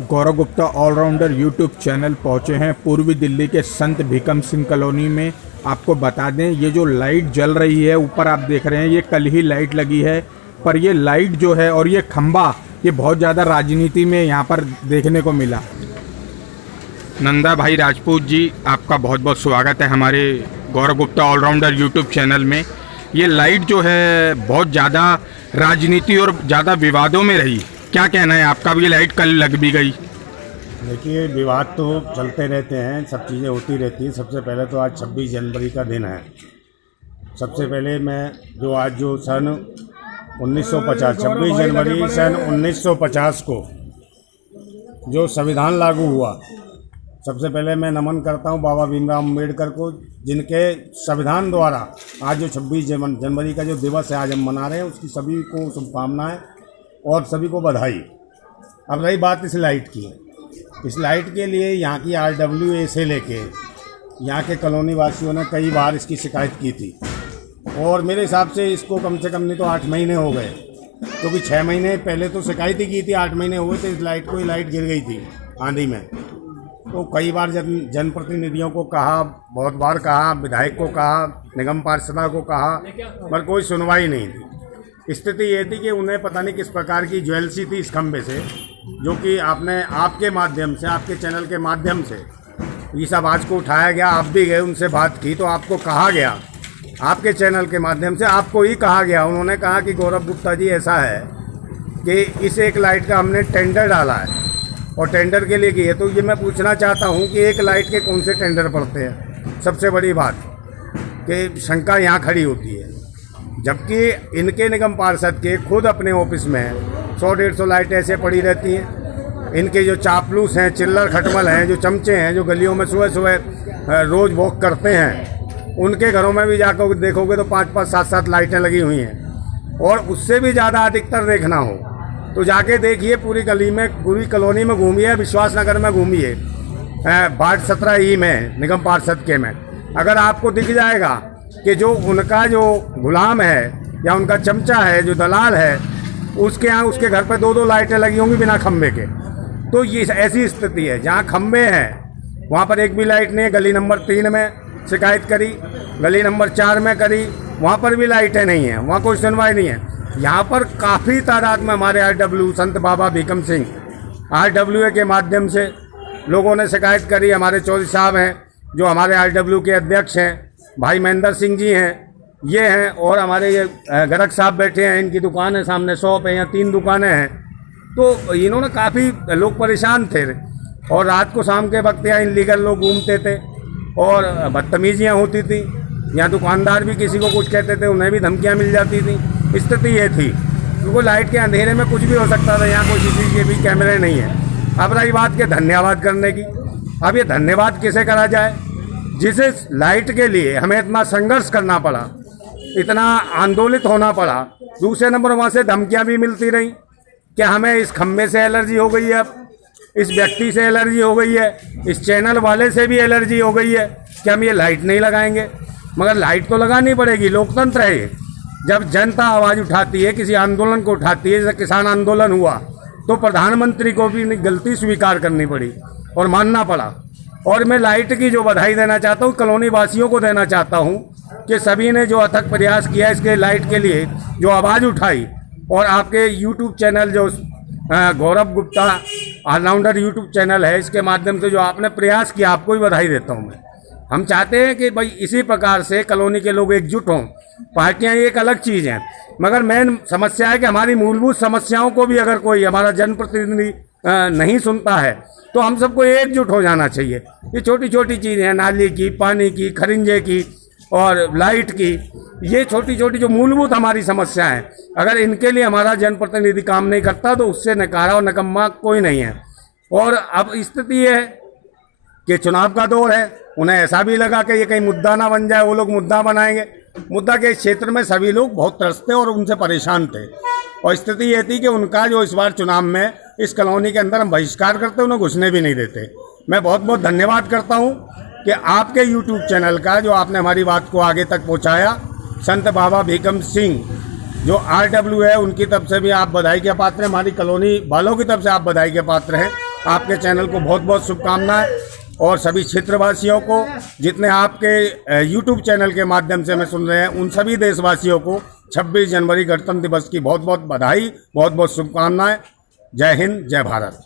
गौरव Gupta allrounder YouTube channel पहुंचे हैं पूर्वी दिल्ली के संत भीकम सिंह कॉलोनी में। आपको बता दें, ये जो लाइट जल रही है ऊपर आप देख रहे हैं, ये कल ही लाइट लगी है, पर ये लाइट जो है और ये खंबा, ये बहुत ज़्यादा राजनीति में यहाँ पर देखने को मिला। नंदा भाई राजपूत जी, आपका बहुत बहुत स्वागत है हमारे गौरव गुप्ता ऑलराउंडर यूट्यूब चैनल में। ये लाइट जो है बहुत ज़्यादा राजनीति और ज़्यादा विवादों में रही, क्या कहना है आपका? भी लाइट कल लग भी गई। देखिए, विवाद तो चलते रहते हैं, सब चीज़ें होती रहती हैं। सबसे पहले तो आज 26 जनवरी का दिन है। सबसे पहले मैं जो सन 1950 26 जनवरी सन 1950 को जो संविधान लागू हुआ, सबसे पहले मैं नमन करता हूं बाबा भीमराव अम्बेडकर को, जिनके संविधान द्वारा आज जो 26 जनवरी का जो दिवस है आज हम मना रहे हैं, उसकी सभी को शुभकामनाएं और सभी को बधाई। अब रही बात इस लाइट की, इस लाइट के लिए यहाँ की RWA से लेके यहाँ के कॉलोनी वासियों ने कई बार इसकी शिकायत की थी, और मेरे हिसाब से इसको कम से कम नहीं तो 8 महीने हो गए, क्योंकि 6 महीने पहले तो शिकायत ही की थी, 8 महीने हुए थे इस लाइट को। लाइट गिर गई थी आंधी में, तो कई बार जनप्रतिनिधियों को कहा, बहुत बार कहा, विधायक को कहा, निगम पार्षदा को कहा, पर कोई सुनवाई नहीं थी। स्थिति ये थी कि उन्हें पता नहीं किस प्रकार की ज्वेलसी थी इस खंभे से, जो कि आपके माध्यम से, आपके चैनल के माध्यम से ये सब आज को उठाया गया। आप भी गए, उनसे बात की, तो आपको कहा गया, आपके चैनल के माध्यम से आपको ही कहा गया, उन्होंने कहा कि गौरव गुप्ता जी ऐसा है कि इस एक लाइट का हमने टेंडर डाला है और टेंडर के लिए किए। तो ये मैं पूछना चाहता हूँ कि एक लाइट के कौन से टेंडर पड़ते हैं? सबसे बड़ी बात कि शंका यहाँ खड़ी होती है, जबकि इनके निगम पार्षद के खुद अपने ऑफिस में 100-150 लाइटें ऐसे पड़ी रहती हैं। इनके जो चापलूस हैं, चिल्लर खटमल हैं, जो चमचे हैं, जो गलियों में सुबह सुबह रोज़ वॉक करते हैं, उनके घरों में भी जाकर देखोगे तो 5-5, 7-7 लाइटें लगी हुई हैं। और उससे भी ज़्यादा अधिकतर देखना हो तो जाके देखिए, पूरी गली में, पूरी कॉलोनी में घूमिए, विश्वास नगर में घूमिए, वार्ड 17E में निगम पार्षद के में, अगर आपको दिख जाएगा कि जो उनका जो गुलाम है या उनका चमचा है, जो दलाल है, उसके यहाँ उसके घर पर 2-2 लाइटें लगी होंगी बिना खम्भे के। तो ये ऐसी स्थिति है, जहाँ खम्भे हैं वहाँ पर एक भी लाइट नहीं है। गली नंबर 3 में शिकायत करी, गली नंबर 4 में करी, वहाँ पर भी लाइटें नहीं हैं, वहाँ कोई सुनवाई नहीं है। यहाँ पर काफ़ी तादाद में हमारे RW संत बाबा भीकम सिंह RWA के माध्यम से लोगों ने शिकायत करी। हमारे चौधरी साहब हैं जो हमारे RW के अध्यक्ष हैं, भाई महेंद्र सिंह जी हैं, ये हैं, और हमारे ये गरक साहब बैठे हैं, इनकी दुकान है, सामने शॉप है, यहाँ 3 दुकानें हैं। तो इन्होंने काफ़ी लोग परेशान थे, और रात को शाम के वक्त यहाँ इनलीगल लोग घूमते थे और बदतमीजियाँ होती थी। यहाँ दुकानदार भी किसी को कुछ कहते थे, उन्हें भी धमकियाँ मिल जाती थी। स्थिति ये थी, क्योंकि लाइट के अंधेरे में कुछ भी हो सकता था, यहाँ कोई किसी के भी कैमरे नहीं है। अब रही बात के धन्यवाद करने की, अब ये धन्यवाद किसे करा जाए जिसे लाइट के लिए हमें इतना संघर्ष करना पड़ा, इतना आंदोलित होना पड़ा। दूसरे नंबर वहाँ से धमकियाँ भी मिलती रहीं कि हमें इस खम्भे से एलर्जी हो गई है, अब इस व्यक्ति से एलर्जी हो गई है, इस चैनल वाले से भी एलर्जी हो गई है कि हम ये लाइट नहीं लगाएंगे। मगर लाइट तो लगानी पड़ेगी, लोकतंत्र है ये। जब जनता आवाज़ उठाती है, किसी आंदोलन को उठाती है, जैसे किसान आंदोलन हुआ, तो प्रधानमंत्री को भी गलती स्वीकार करनी पड़ी और मानना पड़ा। और मैं लाइट की जो बधाई देना चाहता हूँ, कॉलोनी वासियों को देना चाहता हूँ कि सभी ने जो अथक प्रयास किया इसके लाइट के लिए, जो आवाज़ उठाई, और आपके यूट्यूब चैनल जो गौरव गुप्ता ऑलराउंडर यूट्यूब चैनल है, इसके माध्यम से जो आपने प्रयास किया, आपको भी बधाई देता हूँ मैं। हम चाहते हैं कि भाई इसी प्रकार से कॉलोनी के लोग एकजुट हों। पार्टियाँ एक अलग चीज़ हैं, मगर मेन समस्या है कि हमारी मूलभूत समस्याओं को भी अगर कोई हमारा जनप्रतिनिधि नहीं सुनता है, तो हम सबको एकजुट हो जाना चाहिए। ये छोटी छोटी चीज़ें हैं, नाली की, पानी की, खरिंजे की और लाइट की, ये छोटी छोटी जो मूलभूत हमारी समस्या हैं, अगर इनके लिए हमारा जनप्रतिनिधि काम नहीं करता तो उससे नकारा और निकम्मा कोई नहीं है। और अब स्थिति ये है कि चुनाव का दौर है, उन्हें ऐसा भी लगा कि ये कहीं मुद्दा ना बन जाए, वो लोग मुद्दा बनाएंगे। मुद्दा के क्षेत्र में सभी लोग बहुत त्रस्त और उनसे परेशान थे, और स्थिति ये थी कि उनका जो इस बार चुनाव में इस कॉलोनी के अंदर हम बहिष्कार करते, उन्हें घुसने भी नहीं देते। मैं बहुत बहुत धन्यवाद करता हूँ कि आपके यूट्यूब चैनल का, जो आपने हमारी बात को आगे तक पहुँचाया। संत बाबा भीकम सिंह जो RW है, उनकी तरफ से भी आप बधाई के पात्र हैं, हमारी कॉलोनी वालों की तरफ से आप बधाई के पात्र हैं। आपके चैनल को बहुत बहुत शुभकामनाएं और सभी क्षेत्रवासियों को, जितने आपके यूट्यूब चैनल के माध्यम से हमें सुन रहे हैं, उन सभी देशवासियों को 26 जनवरी गणतंत्र दिवस की बहुत बहुत बधाई, बहुत बहुत शुभकामनाएं। जय हिंद, जय भारत।